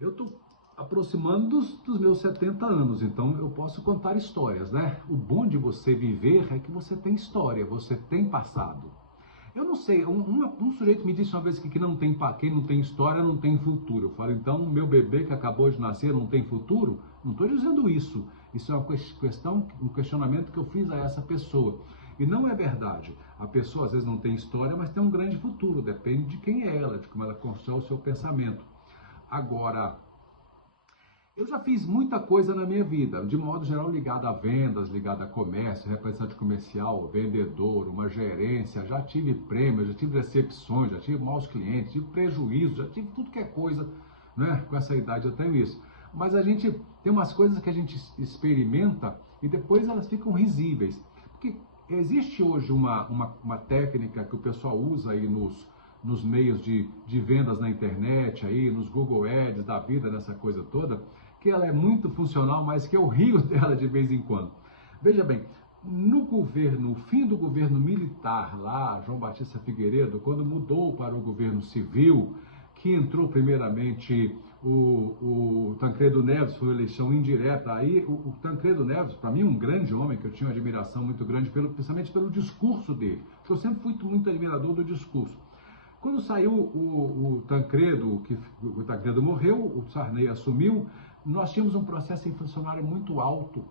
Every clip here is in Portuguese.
Eu estou aproximando dos meus 70 anos, então eu posso contar histórias, né? O bom de você viver é que você tem história, você tem passado. Eu não sei, um sujeito me disse uma vez que quem não tem história não tem futuro. Eu falo, então, meu bebê que acabou de nascer não tem futuro? Não estou dizendo isso. Isso é uma questão, um questionamento que eu fiz a essa pessoa. E não é verdade. A pessoa às vezes não tem história, mas tem um grande futuro. Depende de quem é ela, de como ela constrói o seu pensamento. Agora, eu já fiz muita coisa na minha vida, de modo geral ligada a vendas, ligada a comércio, representante comercial, vendedor, uma gerência, já tive prêmios, já tive decepções, já tive maus clientes, tive prejuízo, já tive tudo que é coisa, né? Com essa idade eu tenho isso. Mas a gente tem umas coisas que a gente experimenta e depois elas ficam risíveis. Porque existe hoje uma técnica que o pessoal usa aí nos meios de vendas na internet, aí, nos Google Ads da vida, nessa coisa toda, que ela é muito funcional, mas que eu rio dela de vez em quando. Veja bem, no fim do governo militar lá, João Batista Figueiredo, quando mudou para o governo civil, que entrou primeiramente o Tancredo Neves, foi uma eleição indireta, aí o Tancredo Neves, para mim, um grande homem, que eu tinha uma admiração muito grande, principalmente pelo discurso dele, porque eu sempre fui muito admirador do discurso. Quando saiu o Tancredo, o Tancredo morreu, o Sarney assumiu, nós tínhamos um processo inflacionário muito alto,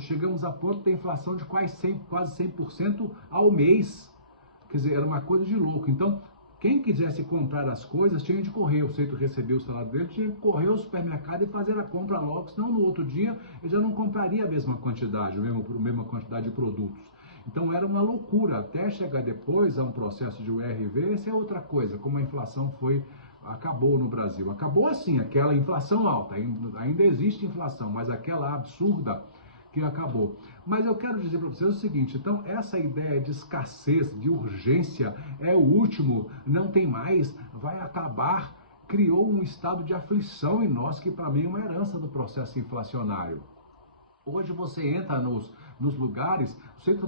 chegamos a ponto da inflação de quase 100% ao mês, quer dizer, era uma coisa de louco. Então, quem quisesse comprar as coisas tinha de correr, o sujeito recebeu o salário dele, tinha que correr ao supermercado e fazer a compra logo, senão no outro dia ele já não compraria a mesma quantidade, a mesma quantidade de produtos. Então era uma loucura, até chegar depois a um processo de URV, essa é outra coisa, como a inflação acabou no Brasil. Acabou assim, aquela inflação alta, ainda existe inflação, mas aquela absurda que acabou. Mas eu quero dizer para vocês o seguinte, então essa ideia de escassez, de urgência, é o último, não tem mais, vai acabar, criou um estado de aflição em nós, que para mim é uma herança do processo inflacionário. Hoje você entra nos lugares, você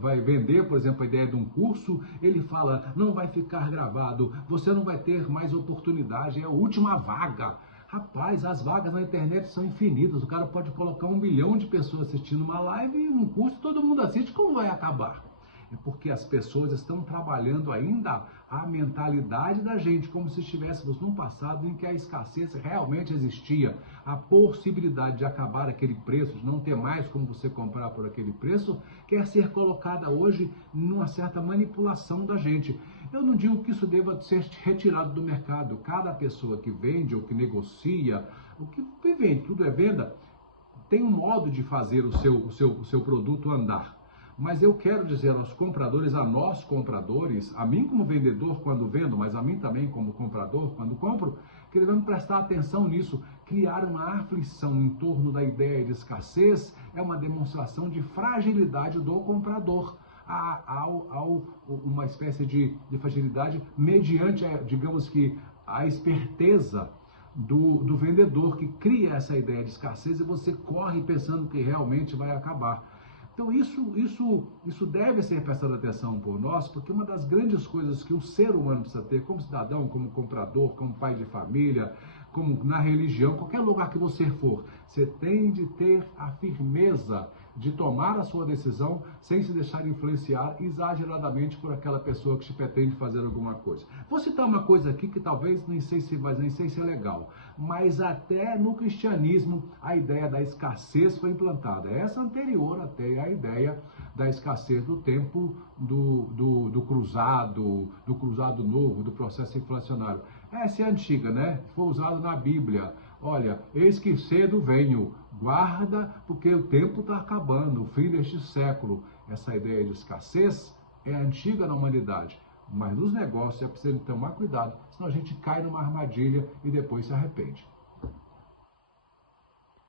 vai vender, por exemplo, a ideia de um curso, ele fala, não vai ficar gravado, você não vai ter mais oportunidade, é a última vaga. Rapaz, as vagas na internet são infinitas, o cara pode colocar 1 milhão de pessoas assistindo uma live e um curso todo mundo assiste, como vai acabar? É porque as pessoas estão trabalhando ainda a mentalidade da gente, como se estivéssemos num passado em que a escassez realmente existia. A possibilidade de acabar aquele preço, de não ter mais como você comprar por aquele preço, quer ser colocada hoje numa certa manipulação da gente. Eu não digo que isso deva ser retirado do mercado. Cada pessoa que vende ou que negocia, o que vende, tudo é venda, tem um modo de fazer o seu produto andar. Mas eu quero dizer aos compradores, a nós compradores, a mim como vendedor quando vendo, mas a mim também como comprador quando compro, que devemos prestar atenção nisso. Criar uma aflição em torno da ideia de escassez é uma demonstração de fragilidade do comprador. Há uma espécie de fragilidade mediante, digamos que, a esperteza do vendedor, que cria essa ideia de escassez e você corre pensando que realmente vai acabar. Então isso deve ser prestado atenção por nós, porque uma das grandes coisas que o ser humano precisa ter como cidadão, como comprador, como pai de família, como na religião, qualquer lugar que você for, você tem de ter a firmeza de tomar a sua decisão sem se deixar influenciar exageradamente por aquela pessoa que te pretende fazer alguma coisa. Vou citar uma coisa aqui que talvez nem sei se é legal, mas até no cristianismo a ideia da escassez foi implantada. Essa anterior até a ideia da escassez do tempo do cruzado novo, do processo inflacionário. Essa é antiga, né? Foi usada na Bíblia. Olha, eis que cedo venho, guarda, porque o tempo está acabando, o fim deste século. Essa ideia de escassez é antiga na humanidade, mas nos negócios é preciso tomar cuidado, senão a gente cai numa armadilha e depois se arrepende.